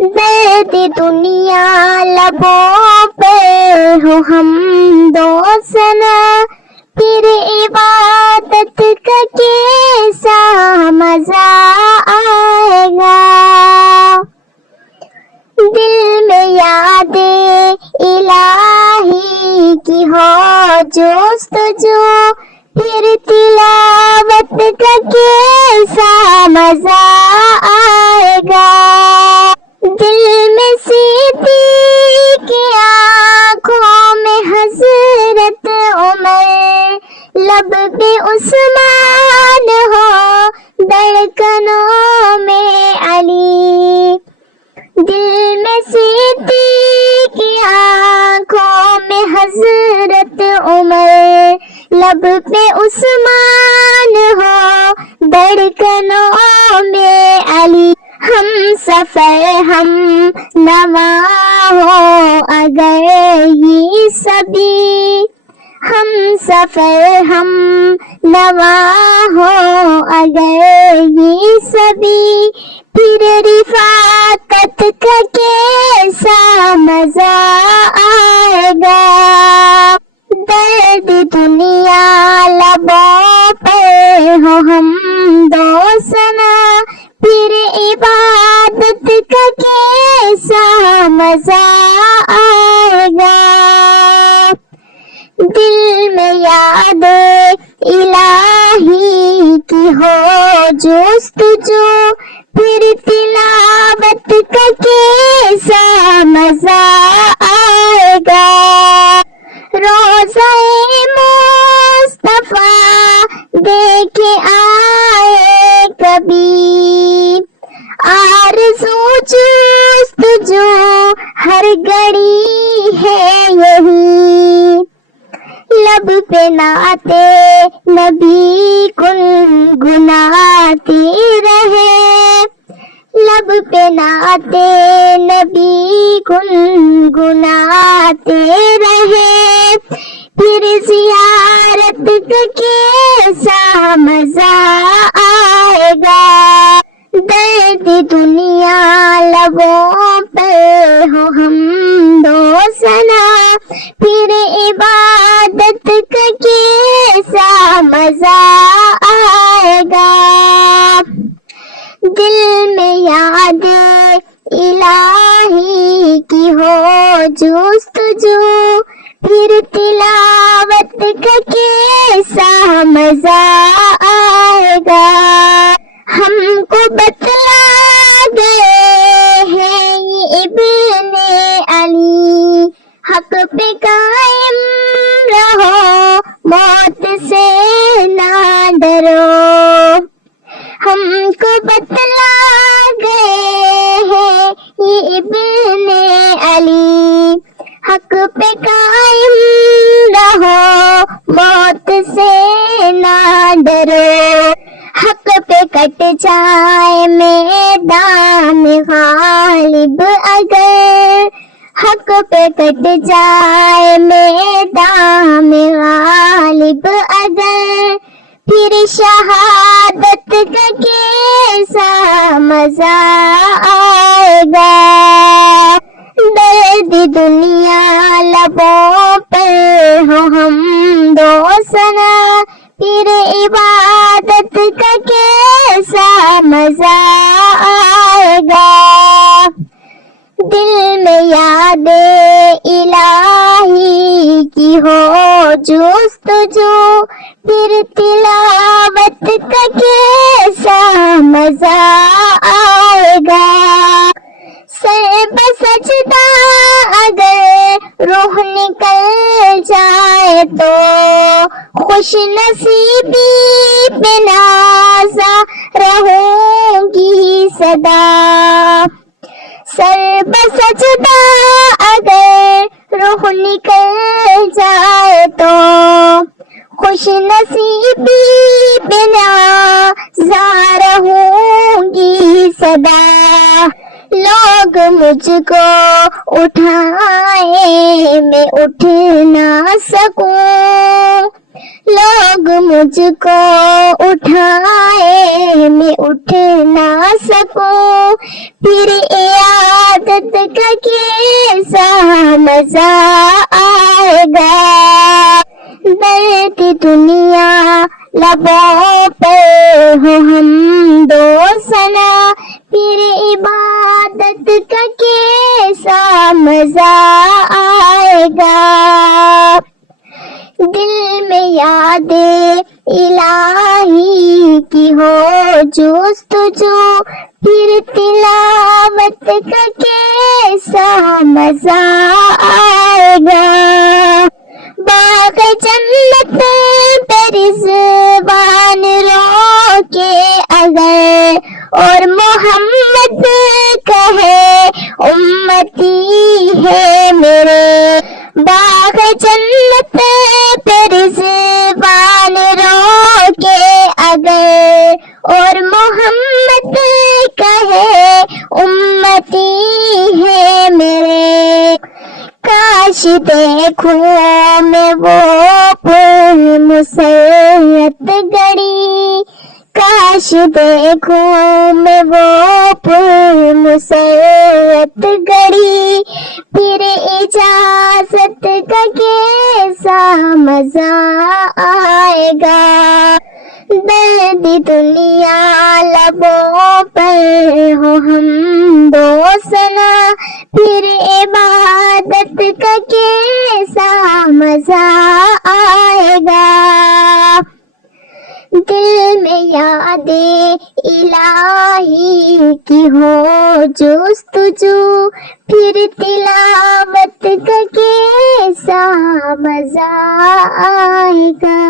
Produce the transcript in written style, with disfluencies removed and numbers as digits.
درد دنیا لبوں پہ ہو ہم دو ثنا، پھر عبادت کا کیسا مزہ آئے گا۔ دل میں یاد الہی کی ہو جستجو، پھر تلاوت کا کیسا مزہ آئے گا۔ دل میں سیدھی کی آنکھوں میں حضرت عمر، لب پہ عثمان ہو دھڑکنوں میں علی۔ دل میں سیدھی کی آنکھوں میں حضرت عمر، لب پہ عثمان ہو دھڑکنوں میں علی۔ ہم سفر ہم نوا ہو اگر یہ سبھی، ہم سفر ہم نوا ہو اگر یہ سبھی، پھر رفاقت کا کیسا مزہ آئے گا۔ درد دنیا لبوں پہ ہو ہم دو ثنا، پھر عبادت کا کیسا مزہ آئے گا۔ دل میں یاد الہی کی ہو جستجو، پھر تلاوت کا کیسا مزہ آئے گا۔ روضہ مصطفیٰ دیکھے آئے کبھی، آرزو جستجو ہر گھڑی ہے یہی۔ لب پہ نعتِ نبی گنگناتے رہے، لب پہ نعتِ نبی گنگناتے رہے، پھر زیارت کا کیسا مزہ آئے گا۔ درد دنیا لبوں پہ ہو ہم دو ثنا، پھر عبادت کا کیسا مزہ آئے گا۔ دل میں یاد الہی کی ہو جستجو، پھر تلاوت کا کیسا مزہ آئے گا۔ ہم کو بتلا گئے ہیں یہ ابن علی، حق پہ قائم رہو موت سے نہ ڈرو۔ ہم کو بتلا گئے ہیں یہ ابن علی، حق پہ قائم رہو موت سے نہ ڈرو۔ حق پہ کٹ جائے میدان غالب اگر، حق پہ کٹ جائے میدان غالب اگر، پھر شہادت کا کیسا مزہ آئے گا۔ درد دنیا لبوں پہ ہو ہم دو ثنا، پھر عبادت کا کیسا مزہ آئے گا۔ دل میں یاد الہی کی ہو جستجو، پھر تلاوت کا کیسا مزہ آئے گا۔ سر پہ سجدہ اگر روح نکل جائے تو، خوش نصیبی پہ نازا رہوں گی صدا۔ سر پہ سجدہ اگر روح نکل جائے تو، خوش نصیبی پہ نازا رہوں گی صدا۔ لوگ مجھ کو اٹھائے میں اٹھ نہ سکوں، لوگ مجھ کو اٹھائے میں اٹھ نہ سکوں، پھر کا کیسا مزہ آئے گا. درد دنیا لبوں پر ہو ہم دو ثنا, پھر عبادت کا کیسا مزہ آئے گا. دل میں یاد الہی کی ہو جستجو, پھر تلاوت کا کیسا مزہ آئے گا. باغ جنت پہ رضوان روکے اگر, اور محمد کہے امتی ہے میرے. باغ جنت پہ رضوان روکے اگر, اور محمد کہے امتی ہے میرے. کاش دیکھوں میں وہ پر مسرت گڑی, کاش دیکھوں میں وہ پر مسرت گڑی, پھر اجازت کا کیسا مزہ آئے گا. درد دنیا لبوں پر ہو ہم دو ثنا, پھر عبادت کا کیسا مزہ آئے گا. دل میں یاد الہی کی ہو جستجو, پھر تلاوت کا کیسا مزہ آئے گا.